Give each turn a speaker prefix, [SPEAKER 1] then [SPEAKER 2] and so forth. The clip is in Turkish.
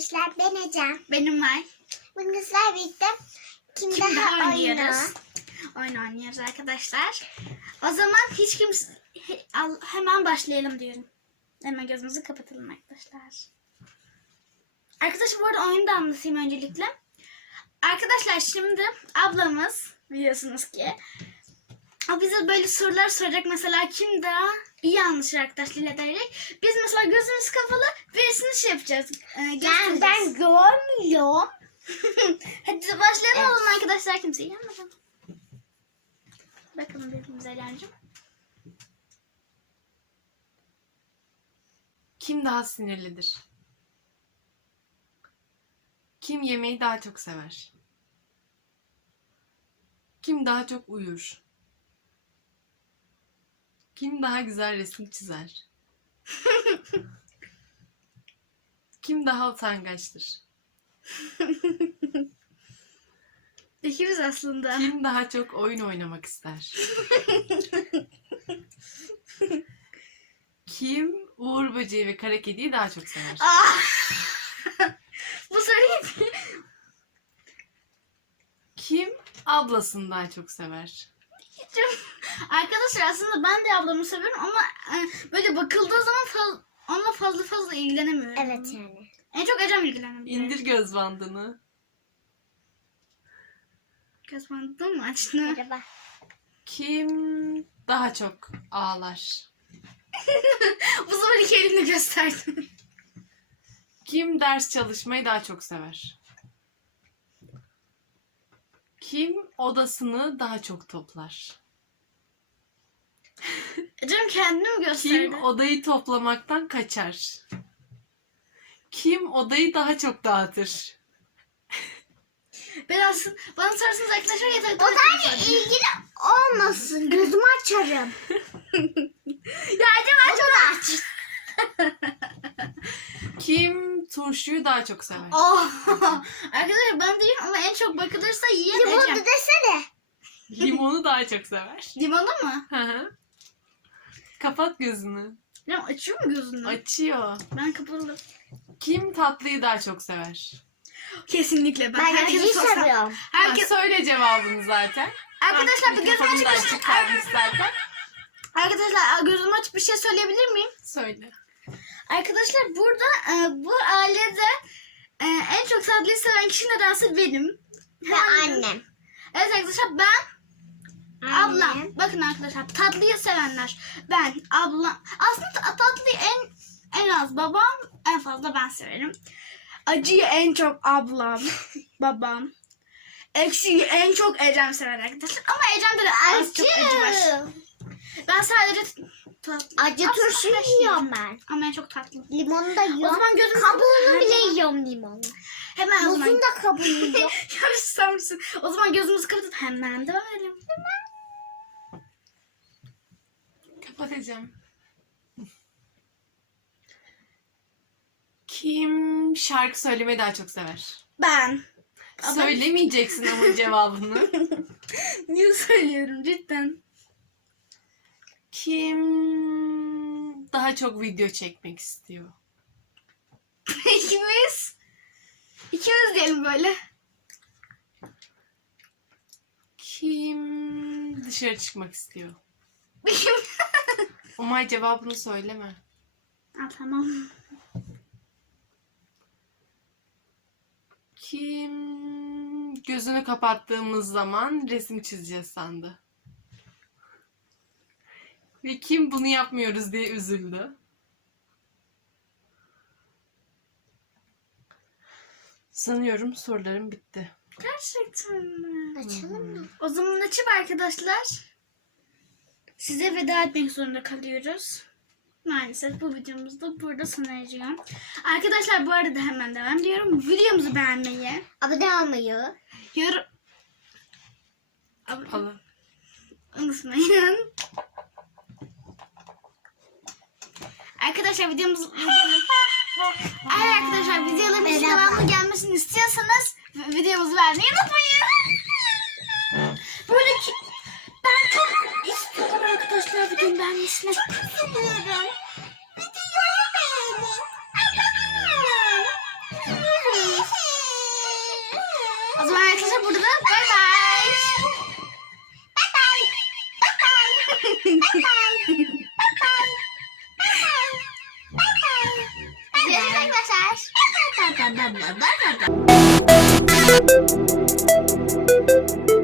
[SPEAKER 1] arkadaşlar, ben Ecem.
[SPEAKER 2] Benim var.
[SPEAKER 1] Bugün sizlerle birlikte kim
[SPEAKER 2] Şimdi
[SPEAKER 1] daha
[SPEAKER 2] oynuyoruz. Oyun oynuyoruz arkadaşlar. O zaman hiç kimse... hemen başlayalım diyorum. Hemen gözümüzü kapatalım arkadaşlar. Arkadaşlar bu arada oyunu da anlatayım öncelikle. Arkadaşlar şimdi ablamız biliyorsunuz ki o bize böyle sorular soracak. Mesela kim daha iyi anlaşır arkadaşlarıyla diyerek. Biz mesela gözümüz kapalı birisini şey yapacağız.
[SPEAKER 1] Ben görmüyorum.
[SPEAKER 2] Hadi başlayalım o zaman arkadaşlar. Kimseyi yanmadan. Bakalım birbirimize Eren'cim.
[SPEAKER 3] Kim daha sinirlidir? Kim yemeği daha çok sever? Kim daha çok uyur? Kim daha güzel resim çizer? Kim daha utangaçtır?
[SPEAKER 2] İkimiz aslında.
[SPEAKER 3] Kim daha çok oyun oynamak ister? Kim Uğur Böceği ve Kara Kedi'yi daha çok sever?
[SPEAKER 2] Bu soruyu
[SPEAKER 3] Kim ablasını daha çok sever?
[SPEAKER 2] arkadaşlar aslında ben de ablamı seviyorum ama böyle bakıldığı zaman onunla fazla ilgilenemiyorum.
[SPEAKER 1] Evet yani.
[SPEAKER 2] En çok Ecem ilgileniyor.
[SPEAKER 3] İndir göz bandını.
[SPEAKER 2] Göz bandı mı açtı?
[SPEAKER 1] Merhaba.
[SPEAKER 3] Kim daha çok ağlar?
[SPEAKER 2] Bu sefer iki elini gösterdim.
[SPEAKER 3] Kim ders çalışmayı daha çok sever? Kim odasını daha çok toplar?
[SPEAKER 2] Ecem kendini mi gösterdi?
[SPEAKER 3] Kim odayı toplamaktan kaçar? Kim odayı daha çok dağıtır?
[SPEAKER 2] Ben aslında bana sorarsanız arkadaşlar yeter.
[SPEAKER 1] Odayla ilgili olmasın. Gözümü açarım.
[SPEAKER 2] Ya Ecem çok aç.
[SPEAKER 3] Kim turşuyu daha çok sever?
[SPEAKER 2] Oh. Arkadaşlar ben değilim ama en çok bakılırsa yiyen
[SPEAKER 1] Limonlu
[SPEAKER 2] Ecem.
[SPEAKER 1] desene.
[SPEAKER 3] Limonu daha çok sever.
[SPEAKER 2] Limonlu mu?
[SPEAKER 3] Hı hı. Kapat gözünü.
[SPEAKER 2] Limon açıyor mu gözünü?
[SPEAKER 3] Açıyor.
[SPEAKER 2] Ben kapalı.
[SPEAKER 3] Kim tatlıyı daha çok sever?
[SPEAKER 2] Kesinlikle ben.
[SPEAKER 1] Ben
[SPEAKER 2] Herkese
[SPEAKER 1] acıyı
[SPEAKER 2] sorsam-
[SPEAKER 1] seviyorum.
[SPEAKER 2] Herkes...
[SPEAKER 3] Söyle cevabını zaten.
[SPEAKER 2] Arkadaşlar bir gözümü
[SPEAKER 3] Mikrofonun da
[SPEAKER 2] açıp
[SPEAKER 3] açık kalmış zaten.
[SPEAKER 2] Arkadaşlar gözümü açıp bir şey söyleyebilir miyim?
[SPEAKER 3] Söyle.
[SPEAKER 2] Arkadaşlar burada bu ailede en çok tatlıyı seven kişi nedense benim.
[SPEAKER 1] Ve annem.
[SPEAKER 2] Evet arkadaşlar ben ablam. Bakın arkadaşlar tatlıyı sevenler. Ben ablam. Aslında tatlıyı en az babam, en fazla ben severim. Acıyı en çok ablam, babam. Ekşiyi en çok Ecem sever arkadaşlar. Ama Ecem'de de az çok acı var. Ben sadece tatlı.
[SPEAKER 1] Acı
[SPEAKER 2] Aslında
[SPEAKER 1] turşu
[SPEAKER 2] her şey
[SPEAKER 1] yiyorum ben.
[SPEAKER 2] ama en çok tatlı.
[SPEAKER 1] Limonu da yiyorum.
[SPEAKER 2] O zaman gözümü
[SPEAKER 1] Kabuğunu bile yiyorum limonu.
[SPEAKER 2] Hemen o zaman.
[SPEAKER 1] Muzun da kabuğunu yiyorum.
[SPEAKER 2] Yarışsamışsın. O zaman gözümüzü kapatıp hemen devam edelim.
[SPEAKER 3] Kapatacağım. Kim şarkı söylemeyi daha çok sever?
[SPEAKER 2] Ben.
[SPEAKER 3] Söylemeyeceksin ama cevabını.
[SPEAKER 2] Niye söylüyorum cidden?
[SPEAKER 3] Kim daha çok video çekmek istiyor?
[SPEAKER 2] İkimiz. İkimiz diyelim böyle.
[SPEAKER 3] Kim dışarı çıkmak istiyor?
[SPEAKER 2] Kim?
[SPEAKER 3] Umay cevabını söyleme.
[SPEAKER 2] Tamam.
[SPEAKER 3] Kim gözünü kapattığımız zaman resim çizeceğiz sandı? Ve kim bunu yapmıyoruz diye üzüldü? Sanıyorum sorularım bitti.
[SPEAKER 2] Gerçekten mi?
[SPEAKER 1] Açalım mı?
[SPEAKER 2] O zaman açıp arkadaşlar size veda etmek zorunda kalıyoruz. Maalesef bu videomuz da burada sona eriyor. Arkadaşlar bu arada hemen devam ediyorum. Videomuzu beğenmeyi,
[SPEAKER 1] Abone olmayı.
[SPEAKER 2] yorum
[SPEAKER 3] Allah.
[SPEAKER 2] unutmayın. Arkadaşlar videolarımızın devamlı gelmesini istiyorsanız videomuzu beğenmeyi unutmayın. Böyle ki ben çok istiyorum arkadaşlar videomu beğenmesini. Çok
[SPEAKER 1] Seviyorum. Videoyu beğenin.
[SPEAKER 2] arkadaşlar.